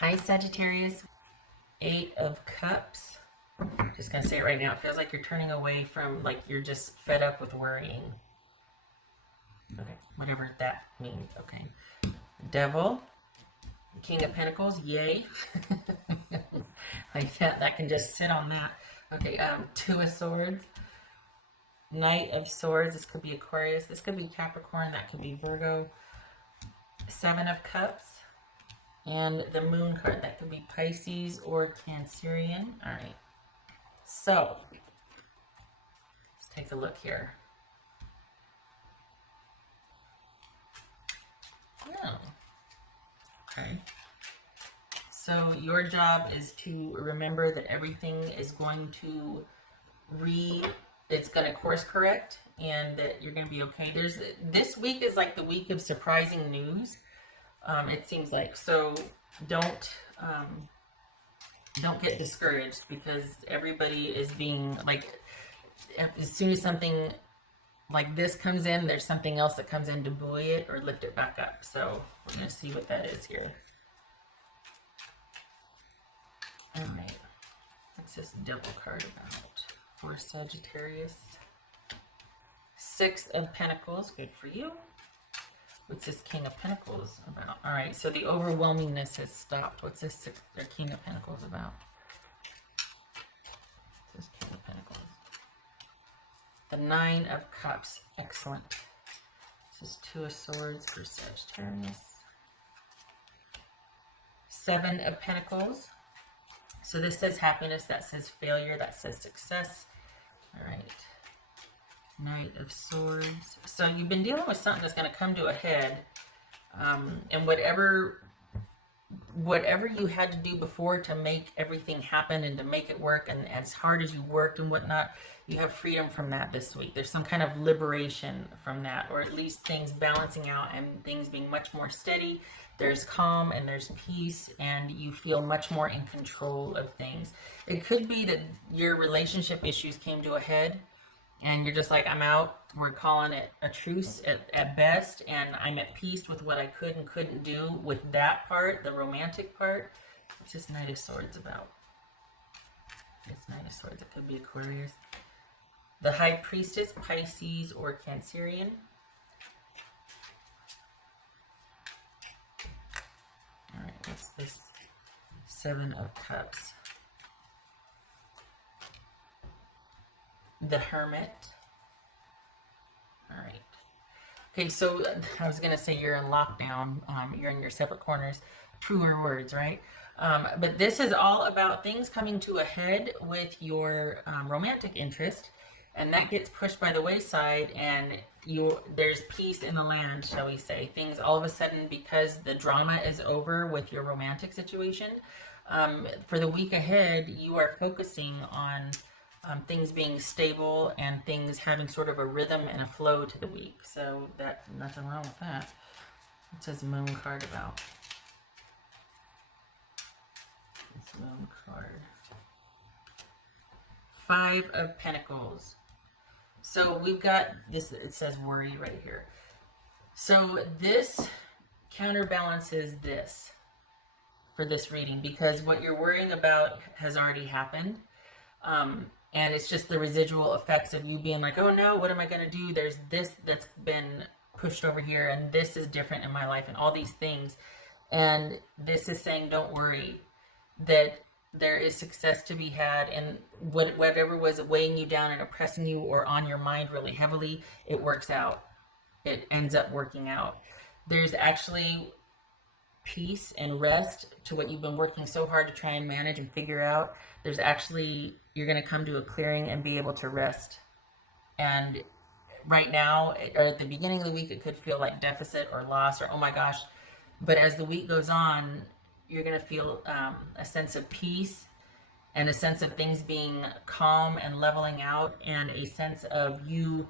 Hi, Sagittarius. Eight of Cups. Just gonna say it right now. It feels like you're turning away from, like you're just fed up with worrying. Okay, whatever that means. Okay. Devil. King of Pentacles. Yay. Like that can just sit on that. Okay, Two of Swords. Knight of Swords. This could be Aquarius. This could be Capricorn. That could be Virgo. Seven of Cups. And the Moon card. That could be Pisces or Cancerian. All right. So, let's take a look here. Oh. Okay. So, your job is to remember that everything is going to it's going to course correct and that you're going to be okay. This week is like the week of surprising news. It seems like. So, don't get discouraged because everybody is being like, as soon as something like this comes in, there's something else that comes in to buoy it or lift it back up. So we're going to see what that is here. All right. What's this Devil card about for Sagittarius? Six of Pentacles. Good for you. What's this King of Pentacles about? All right, so the overwhelmingness has stopped. What's this King of Pentacles about? What's this King of Pentacles? The Nine of Cups. Excellent. This is Two of Swords for Sagittarius. Seven of Pentacles. So this says happiness. That says failure. That says success. All right. Knight of Swords. So you've been dealing with something that's going to come to a head. And whatever you had to do before to make everything happen and to make it work, and as hard as you worked and whatnot, you have freedom from that this week. There's some kind of liberation from that, or at least things balancing out and things being much more steady. There's calm and there's peace, and you feel much more in control of things. It could be that your relationship issues came to a head and you're just like, I'm out. We're calling it a truce at best, and I'm at peace with what I could and couldn't do with that part, the romantic part. What's this Knight of Swords about? This Knight of Swords, it could be Aquarius. The High Priestess, Pisces or Cancerian. All right, what's this Seven of Cups? The Hermit. All right. Okay, so I was going to say you're in lockdown. You're in your separate corners. Truer words, right? But this is all about things coming to a head with your romantic interest, and that gets pushed by the wayside, and there's peace in the land, shall we say. Things all of a sudden, because the drama is over with your romantic situation, for the week ahead, you are focusing on things being stable and things having sort of a rhythm and a flow to the week. So nothing wrong with that. What says Moon card about? This Moon card. Five of Pentacles. So we've got this, it says worry right here. So this counterbalances this for this reading, because what you're worrying about has already happened. And it's just the residual effects of you being like, oh no, what am I going to do? There's this that's been pushed over here, and this is different in my life, and all these things. And this is saying, don't worry, that there is success to be had, and whatever was weighing you down and oppressing you or on your mind really heavily, it works out. It ends up working out. There's actually peace and rest to what you've been working so hard to try and manage and figure out. There's actually, you're going to come to a clearing and be able to rest. And right now, or at the beginning of the week, it could feel like deficit or loss or, oh my gosh. But as the week goes on, you're going to feel a sense of peace and a sense of things being calm and leveling out, and a sense of you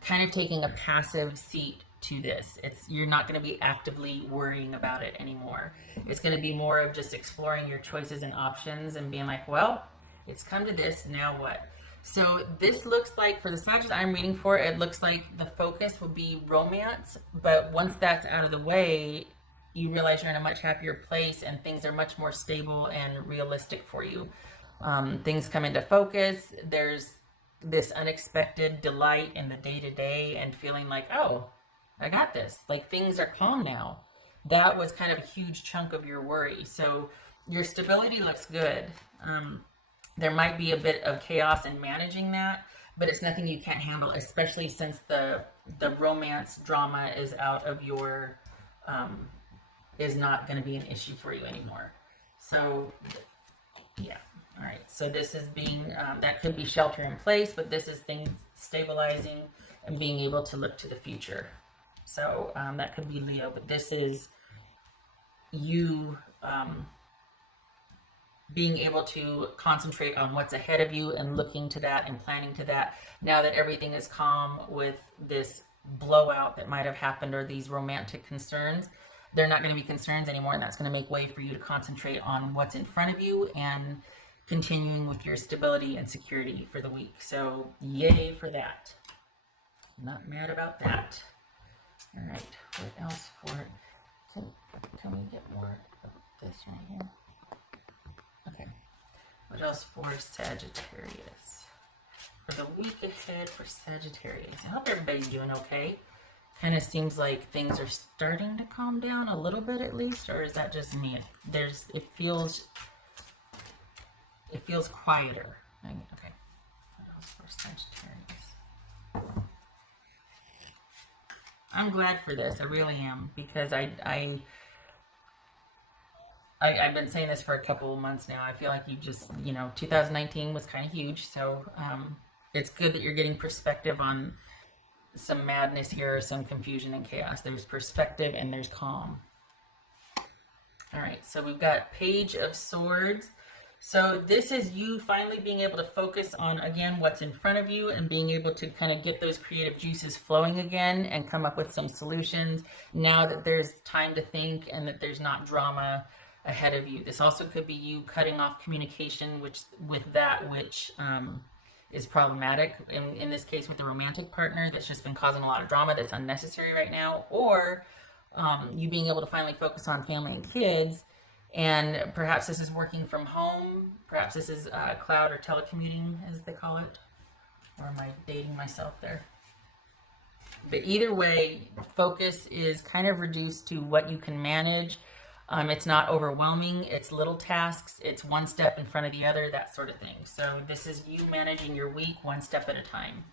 kind of taking a passive seat to this. You're not going to be actively worrying about it anymore. It's going to be more of just exploring your choices and options and being like, well, it's come to this, now what? So this looks like, for the Sagittarius I'm reading for, it looks like the focus will be romance, but once that's out of the way, you realize you're in a much happier place and things are much more stable and realistic for you. Things come into focus. There's this unexpected delight in the day-to-day and feeling like, oh, I got this. Like things are calm now. That was kind of a huge chunk of your worry. So your stability looks good. There might be a bit of chaos in managing that, but it's nothing you can't handle, especially since the romance drama is out of your, is not going to be an issue for you anymore. So, yeah. All right. So this is being, that could be shelter in place, but this is things stabilizing and being able to look to the future. So that could be Leo, but this is you being able to concentrate on what's ahead of you and looking to that and planning to that. Now that everything is calm with this blowout that might have happened or these romantic concerns, they're not going to be concerns anymore, and that's going to make way for you to concentrate on what's in front of you and continuing with your stability and security for the week. So yay for that. Not mad about that. All right, what else for it? Can we get more of this right here? Okay, what else for Sagittarius? For the week ahead for Sagittarius. I hope everybody's doing okay. Kind of seems like things are starting to calm down a little bit at least, or is that just me? It feels quieter. Okay, what else for Sagittarius? I'm glad for this. I really am, because I've been saying this for a couple of months now. I feel like 2019 was kind of huge. So it's good that you're getting perspective on some madness here, some confusion and chaos. There's perspective and there's calm. All right, so we've got Page of Swords. So this is you finally being able to focus on, again, what's in front of you and being able to kind of get those creative juices flowing again and come up with some solutions now that there's time to think and that there's not drama ahead of you. This also could be you cutting off communication which is problematic. In this case with the romantic partner that's just been causing a lot of drama that's unnecessary right now, or you being able to finally focus on family and kids. And perhaps this is working from home. Perhaps this is cloud or telecommuting, as they call it. Or am I dating myself there? But either way, focus is kind of reduced to what you can manage. It's not overwhelming. It's little tasks. It's one step in front of the other, that sort of thing. So this is you managing your week one step at a time.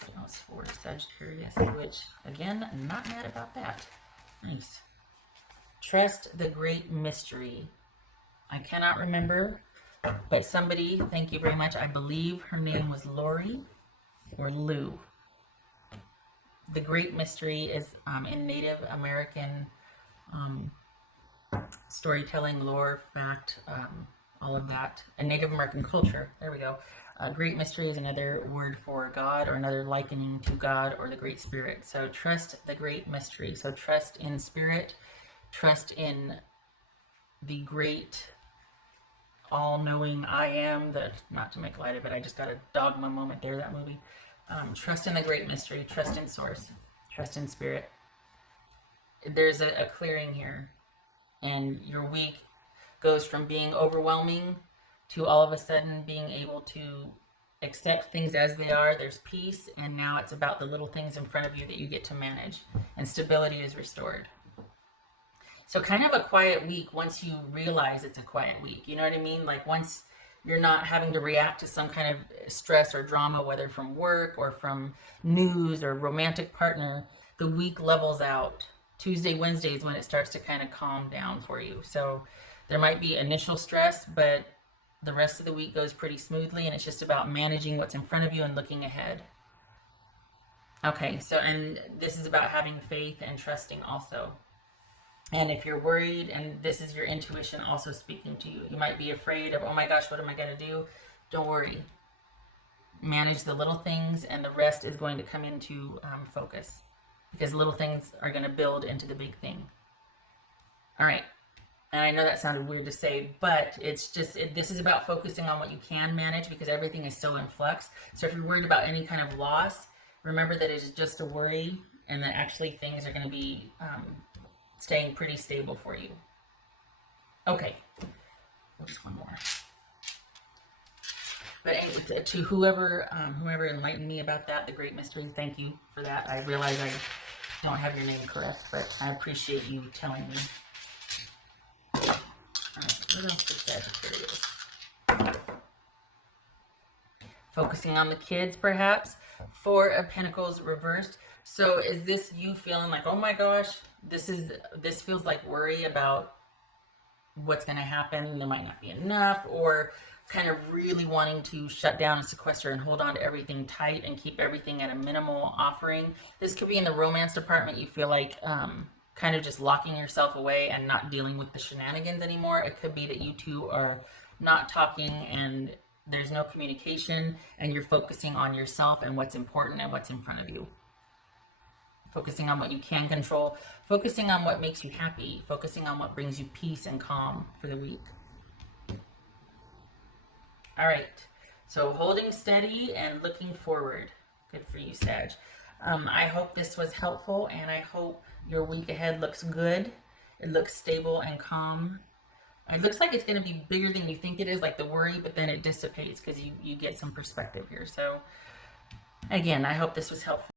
That was for Sagittarius, which, again, I'm not mad about that. Nice. Trust the great mystery. I cannot remember, but somebody, thank you very much, I believe her name was Lori or Lou. The great mystery is in Native American storytelling, lore, fact, all of that, and Native American culture. There we go. Great mystery is another word for God, or another likening to God or the Great Spirit. So trust the great mystery. So trust in spirit. Trust in the great, all-knowing I am. Not to make light of it, I just got a dogma moment there, that movie. Trust in the great mystery. Trust in source. Trust in spirit. There's a clearing here. And your week goes from being overwhelming to all of a sudden being able to accept things as they are. There's peace, and now it's about the little things in front of you that you get to manage. And stability is restored. So kind of a quiet week once you realize it's a quiet week. You know what I mean? Like once you're not having to react to some kind of stress or drama, whether from work or from news or romantic partner, the week levels out. Tuesday, Wednesday is when it starts to kind of calm down for you. So there might be initial stress, but the rest of the week goes pretty smoothly, and it's just about managing what's in front of you and looking ahead. Okay, so, and this is about having faith and trusting also. And if you're worried, and this is your intuition also speaking to you, you might be afraid of, oh my gosh, what am I going to do? Don't worry. Manage the little things, and the rest is going to come into focus, because little things are going to build into the big thing. All right. And I know that sounded weird to say, but it's just, this is about focusing on what you can manage, because everything is so in flux. So if you're worried about any kind of loss, remember that it is just a worry, and that actually things are going to be staying pretty stable for you. Okay, just one more. But to whoever enlightened me about that, the Great Mystery, thank you for that. I realize I don't have your name correct, but I appreciate you telling me. All right, what else is Sagittarius? Focusing on the kids, perhaps. Four of Pentacles reversed. So is this you feeling like, oh my gosh, this feels like worry about what's going to happen? There might not be enough, or kind of really wanting to shut down and sequester and hold on to everything tight and keep everything at a minimal offering. This could be in the romance department. You feel like kind of just locking yourself away and not dealing with the shenanigans anymore. It could be that you two are not talking and there's no communication, and you're focusing on yourself and what's important and what's in front of you. Focusing on what you can control, focusing on what makes you happy, focusing on what brings you peace and calm for the week. All right, so holding steady and looking forward. Good for you, Sag. I hope this was helpful, and I hope your week ahead looks good. It looks stable and calm. It looks like it's going to be bigger than you think it is, like the worry, but then it dissipates because you get some perspective here. So, again, I hope this was helpful.